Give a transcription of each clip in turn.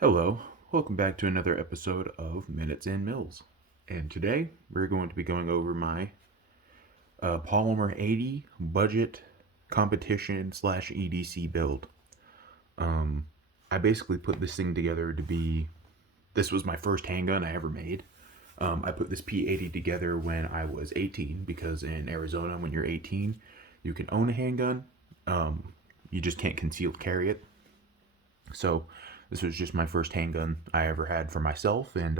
Hello, welcome back to another episode of Minutes&Mils. And today we're going to be going over my Polymer 80 budget competition slash EDC build. I basically put this thing together this was my first handgun I ever made. I put this P80 together when I was 18 because in Arizona, when you're 18, you can own a handgun. You just can't concealed carry it. So this was just my first handgun I ever had for myself, and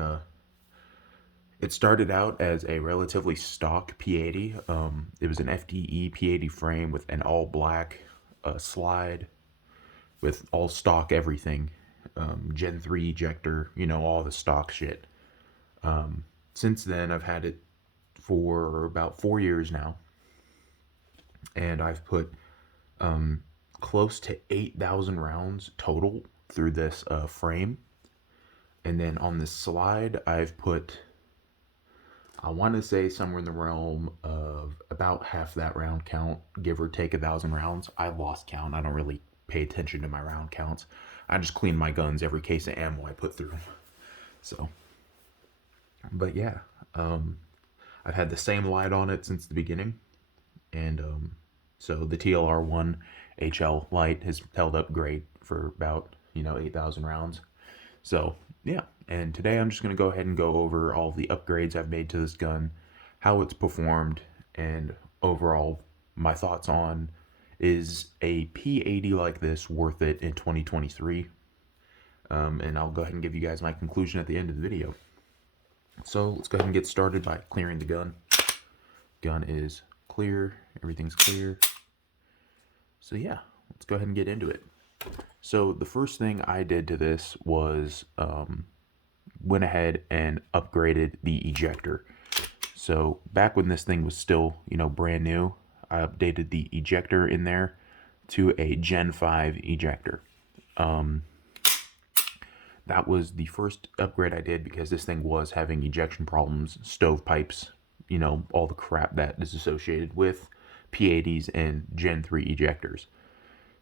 it started out as a relatively stock P80. It was an FDE P80 frame with an all black slide with all stock everything, Gen 3 ejector, all the stock shit. Since then, I've had it for about 4 years now, and I've put close to 8,000 rounds total through this frame. And then on this slide, I've put, I want to say, somewhere in the realm of about half that round count, give or take 1,000 rounds. I lost count. I don't really pay attention to my round counts. I just clean my guns every case of ammo I put through. So, but yeah, I've had the same light on it since the beginning. And so the TLR1 HL light has held up great for about 8,000 rounds. So yeah, and today I'm just going to go ahead and go over all the upgrades I've made to this gun, how it's performed, and overall my thoughts on, is a P80 like this worth it in 2023? And I'll go ahead and give you guys my conclusion at the end of the video. So let's go ahead and get started by clearing the gun. Gun is clear, everything's clear. So yeah, let's go ahead and get into it. So the first thing I did to this was went ahead and upgraded the ejector. So back when this thing was still, brand new, I updated the ejector in there to a Gen 5 ejector. That was the first upgrade I did because this thing was having ejection problems, stovepipes, all the crap that is associated with P80s and Gen 3 ejectors.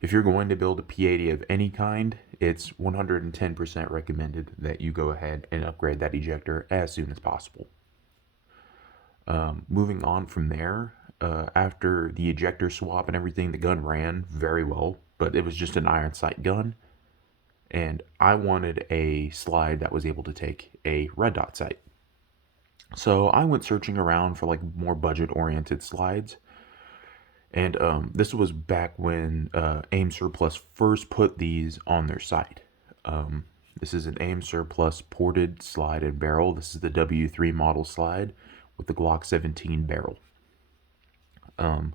If you're going to build a P80 of any kind, it's 110% recommended that you go ahead and upgrade that ejector as soon as possible. Moving on from there, after the ejector swap and everything, the gun ran very well, but it was just an iron sight gun. And I wanted a slide that was able to take a red dot sight. So I went searching around for like more budget-oriented slides. And this was back when AIM Surplus first put these on their site. This is an AIM Surplus ported slide and barrel. This is the W3 model slide with the Glock 17 barrel. And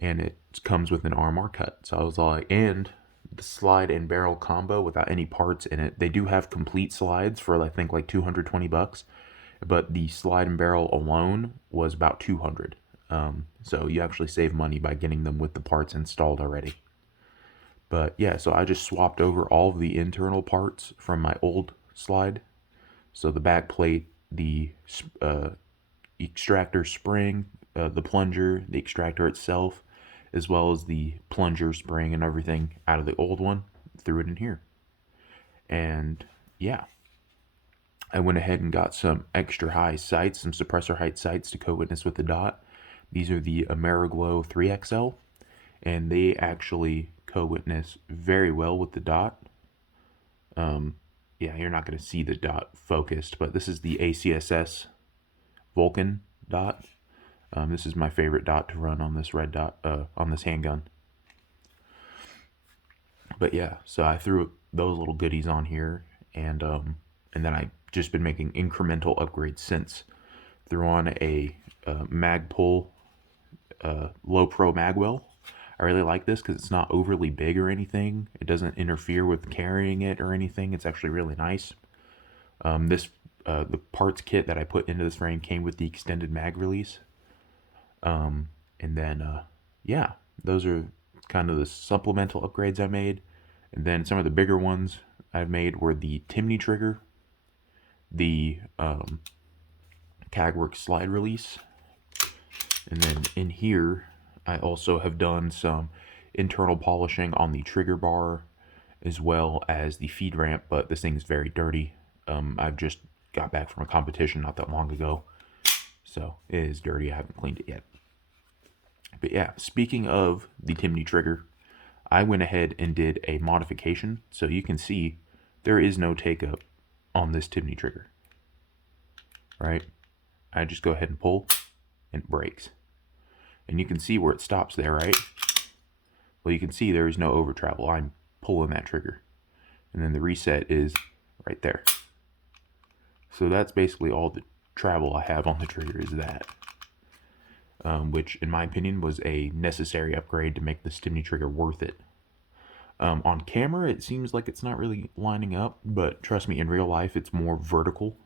it comes with an RMR cut. So I was like, and the slide and barrel combo without any parts in it. They do have complete slides for I think like $220, but the slide and barrel alone was about $200. So you actually save money by getting them with the parts installed already. But yeah, so I just swapped over all of the internal parts from my old slide. So the back plate, the extractor spring, the plunger, the extractor itself, as well as the plunger spring and everything out of the old one, threw it in here. And yeah, I went ahead and got some extra high sights, some suppressor height sights to co-witness with the dot. These are the Ameriglow 3XL, and they actually co-witness very well with the dot. Yeah, you're not going to see the dot focused, but this is the ACSS Vulcan dot. This is my favorite dot to run on this red dot, on this handgun. But yeah, so I threw those little goodies on here, and then I've just been making incremental upgrades since. Threw on a Magpul low pro magwell. I really like this because it's not overly big or anything. It doesn't interfere with carrying it or anything. It's actually really nice. The parts kit that I put into this frame came with the extended mag release. And then yeah, those are kind of the supplemental upgrades I made. And then some of the bigger ones I've made were the Timney trigger, the Cagworks slide release, and then in here I also have done some internal polishing on the trigger bar as well as the feed ramp, but this thing's very dirty. I've just got back from a competition not that long ago, so it is dirty. I haven't cleaned it yet. But yeah, speaking of the Timney trigger, I went ahead and did a modification, so you can see there is no take up on this Timney trigger, right? I just go ahead and pull, and it breaks. And you can see where it stops there, right? Well, you can see there is no over travel. I'm pulling that trigger. And then the reset is right there. So that's basically all the travel I have on the trigger is that. Which, in my opinion, was a necessary upgrade to make this Timney trigger worth it. On camera, it seems like it's not really lining up, but trust me, in real life, it's more vertical.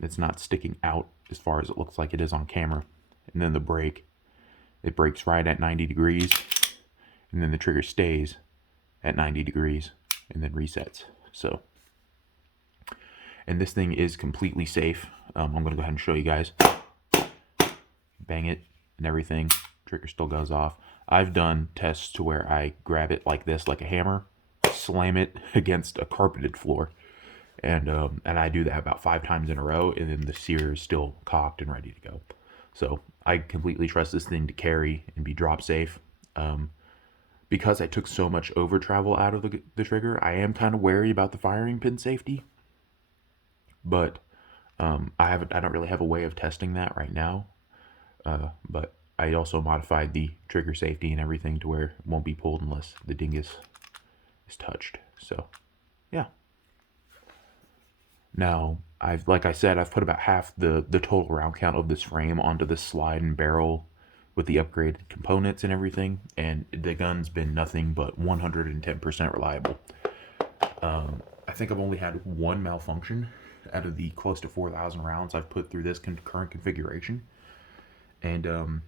It's not sticking out as far as it looks like it is on camera. And then the brake, it brakes right at 90 degrees, and then the trigger stays at 90 degrees, and then resets. So, and this thing is completely safe. I'm going to go ahead and show you guys. Bang it and everything, trigger still goes off. I've done tests to where I grab it like this, like a hammer, slam it against a carpeted floor, and I do that about 5 times in a row, and then the sear is still cocked and ready to go. So I completely trust this thing to carry and be drop safe. Because I took so much over travel out of the trigger, I am kind of wary about the firing pin safety. But I don't really have a way of testing that right now. But I also modified the trigger safety and everything to where it won't be pulled unless the dingus is touched. So, yeah. Now, like I said, I've put about half the total round count of this frame onto this slide and barrel with the upgraded components and everything, and the gun's been nothing but 110% reliable. I think I've only had one malfunction out of the close to 4,000 rounds I've put through this current configuration. And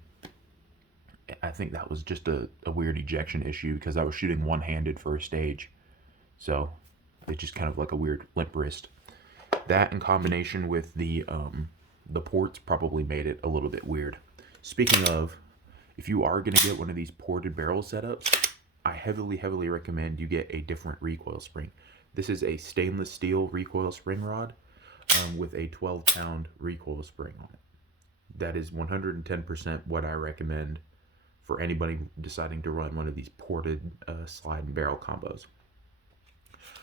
I think that was just a weird ejection issue because I was shooting one-handed for a stage. So it's just kind of like a weird limp wrist. That in combination with the ports probably made it a little bit weird. Speaking of, if you are going to get one of these ported barrel setups, I heavily recommend you get a different recoil spring. This is a stainless steel recoil spring rod with a 12-pound recoil spring on it. That is 110% what I recommend for anybody deciding to run one of these ported slide and barrel combos.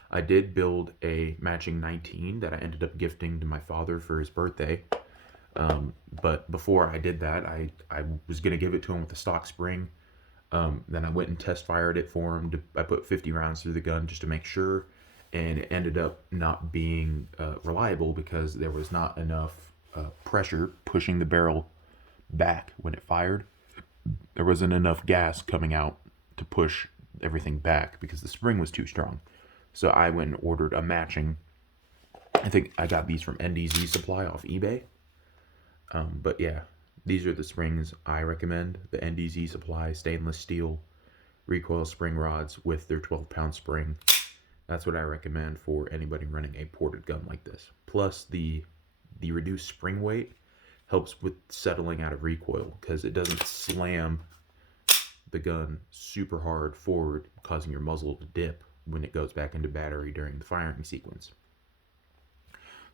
I did build a matching 19 that I ended up gifting to my father for his birthday. But before I did that, I was going to give it to him with a stock spring. Then I went and test fired it for him. I put 50 rounds through the gun just to make sure. And it ended up not being reliable because there was not enough pressure pushing the barrel back when it fired. There wasn't enough gas coming out to push everything back because the spring was too strong. So I went and ordered a matching. I think I got these from NDZ Supply off eBay. But yeah, these are the springs I recommend. The NDZ Supply stainless steel recoil spring rods with their 12-pound spring. That's what I recommend for anybody running a ported gun like this. Plus the reduced spring weight helps with settling out of recoil because it doesn't slam the gun super hard forward, causing your muzzle to dip when it goes back into battery during the firing sequence.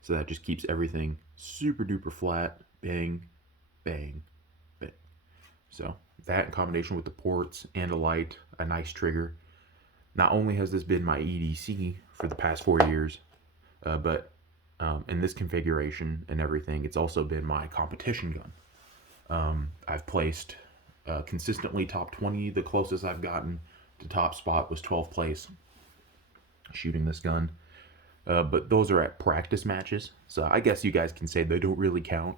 So that just keeps everything super duper flat. Bang, bang, bang. So that in combination with the ports and a light, a nice trigger. Not only has this been my EDC for the past 4 years, but in this configuration and everything, it's also been my competition gun. I've placed consistently top 20. The closest I've gotten to top spot was 12th place shooting this gun. But those are at practice matches, so I guess you guys can say they don't really count.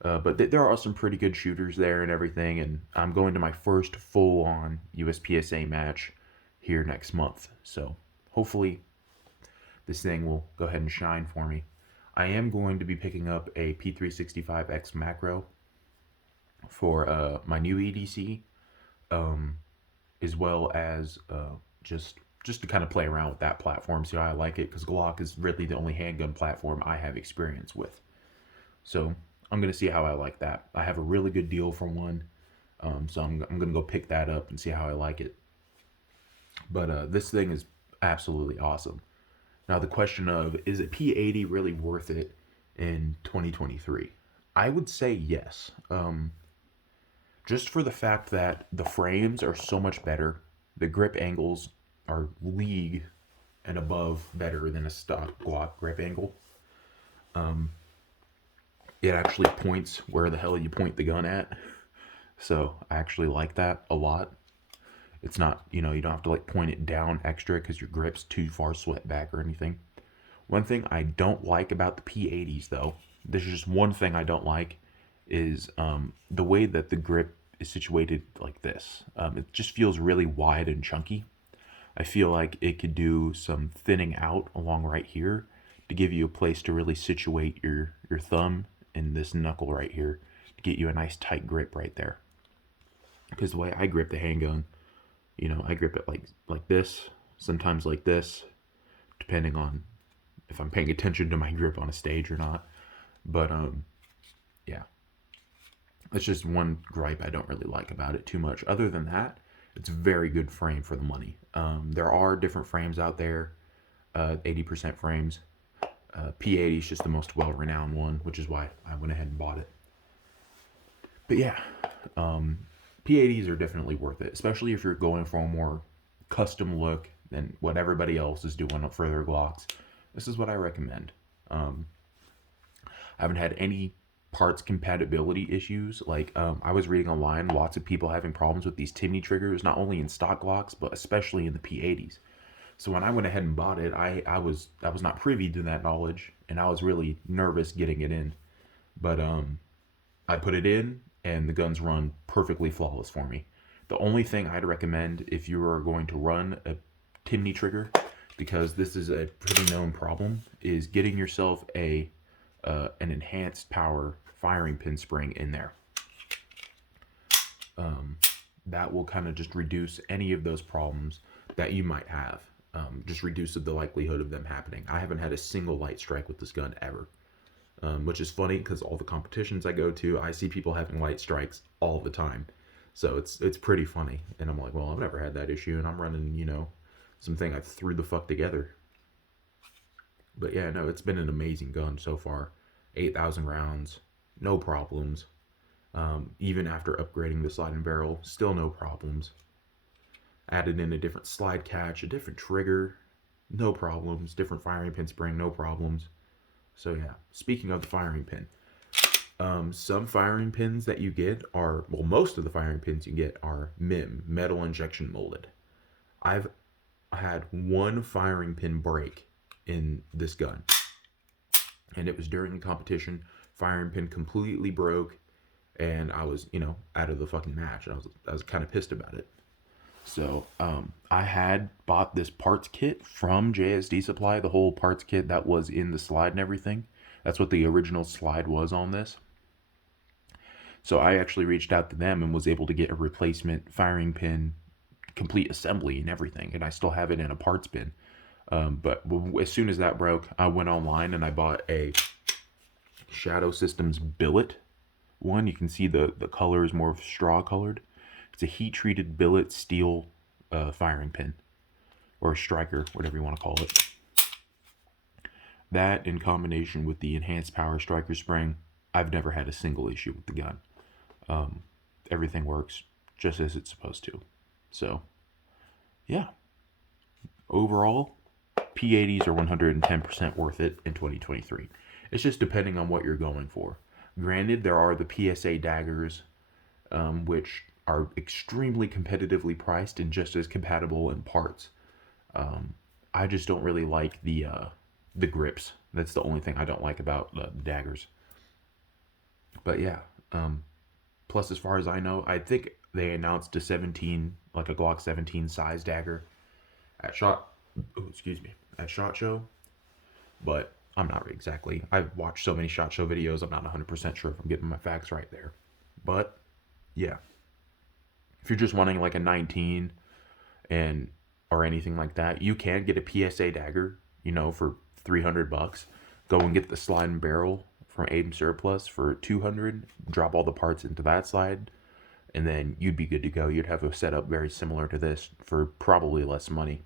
But there are some pretty good shooters there and everything, and I'm going to my first full-on USPSA match here next month. So hopefully this thing will go ahead and shine for me. I am going to be picking up a P365X macro for my new EDC, as well as just to kind of play around with that platform, see how I like it, because Glock is really the only handgun platform I have experience with. So I'm going to see how I like that. I have a really good deal for one, so I'm going to go pick that up and see how I like it. But this thing is absolutely awesome. Now the question of, is a P80 really worth it in 2023? I would say yes. Just for the fact that the frames are so much better, the grip angles are league and above better than a stock Glock grip angle. It actually points where the hell you point the gun at. So I actually like that a lot. It's not, you don't have to like point it down extra because your grip's too far swept back or anything. One thing I don't like about the P80s though, this is just one thing I don't like, is the way that the grip is situated like this. It just feels really wide and chunky. I feel like it could do some thinning out along right here to give you a place to really situate your thumb in this knuckle right here to get you a nice tight grip right there. Because the way I grip the handgun, I grip it like this, sometimes like this, depending on if I'm paying attention to my grip on a stage or not. But yeah, that's just one gripe I don't really like about it too much. Other than that, it's a very good frame for the money. There are different frames out there, 80% frames. P80 is just the most well-renowned one, which is why I went ahead and bought it. But yeah, P80s are definitely worth it, especially if you're going for a more custom look than what everybody else is doing for their Glocks. This is what I recommend. I haven't had any parts compatibility issues. Like I was reading online, lots of people having problems with these Timney triggers, not only in stock Glocks, but especially in the P80s. So when I went ahead and bought it, I was not privy to that knowledge, and I was really nervous getting it in. But I put it in, and the guns run perfectly flawless for me. The only thing I'd recommend if you are going to run a Timney trigger, because this is a pretty known problem, is getting yourself an enhanced power firing pin spring in there. That will kind of just reduce any of those problems that you might have. Just reduce the likelihood of them happening. I haven't had a single light strike with this gun ever. Which is funny because all the competitions I go to, I see people having light strikes all the time. So it's pretty funny. And I'm like, well, I've never had that issue, and I'm running, something I threw the fuck together. But yeah, no, it's been an amazing gun so far. 8,000 rounds, no problems. Even after upgrading the slide and barrel, still no problems. Added in a different slide catch, a different trigger, no problems. Different firing pin spring, no problems. So yeah, speaking of the firing pin, some firing pins that you get are, well, most of the firing pins you get are MIM, metal injection molded. I've had one firing pin break in this gun, and it was during the competition. Firing pin completely broke, and I was, out of the fucking match. I was kind of pissed about it. So I had bought this parts kit from JSD Supply, the whole parts kit that was in the slide and everything. That's what the original slide was on this. So I actually reached out to them and was able to get a replacement firing pin, complete assembly and everything. And I still have it in a parts bin. But as soon as that broke, I went online and I bought a Shadow Systems billet one. You can see the color is more straw colored. It's a heat-treated billet steel firing pin, or a striker, whatever you want to call it. That, in combination with the enhanced power striker spring, I've never had a single issue with the gun. Everything works just as it's supposed to. So, yeah. Overall, P80s are 110% worth it in 2023. It's just depending on what you're going for. Granted, there are the PSA daggers, which are extremely competitively priced and just as compatible in parts. I just don't really like the grips. That's the only thing I don't like about the daggers. But yeah, plus as far as I know, I think they announced a 17, like a Glock 17 size dagger at SHOT Show, but I'm not exactly. I've watched so many SHOT Show videos, I'm not 100% sure if I'm getting my facts right there. But yeah, if you're just wanting like a 19 or anything like that, you can get a PSA dagger, for $300. Go and get the slide and barrel from Aim Surplus for $200. Drop all the parts into that slide, and then you'd be good to go. You'd have a setup very similar to this for probably less money.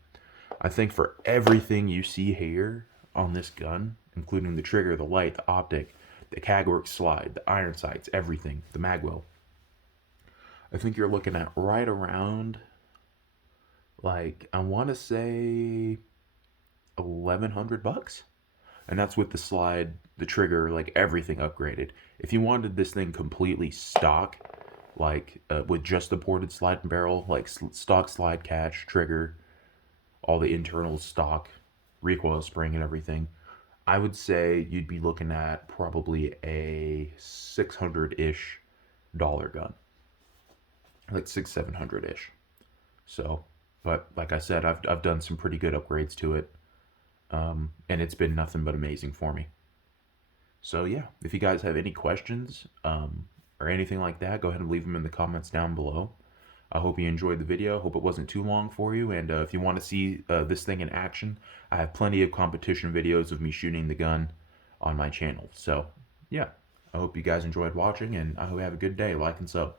I think for everything you see here on this gun, including the trigger, the light, the optic, the CAGWorks slide, the iron sights, everything, the magwell, I think you're looking at right around, like, I want to say $1,100, and that's with the slide, the trigger, like everything upgraded. If you wanted this thing completely stock, like with just the ported slide and barrel, like stock slide catch, trigger, all the internal stock, recoil spring and everything, I would say you'd be looking at probably a 600-ish dollar gun, like 700-ish. So, but like I said, I've done some pretty good upgrades to it, and it's been nothing but amazing for me. So yeah, if you guys have any questions or anything like that, go ahead and leave them in the comments down below. I hope you enjoyed the video. Hope it wasn't too long for you. And if you want to see this thing in action, I have plenty of competition videos of me shooting the gun on my channel. So yeah, I hope you guys enjoyed watching, and I hope you have a good day. Like and sub.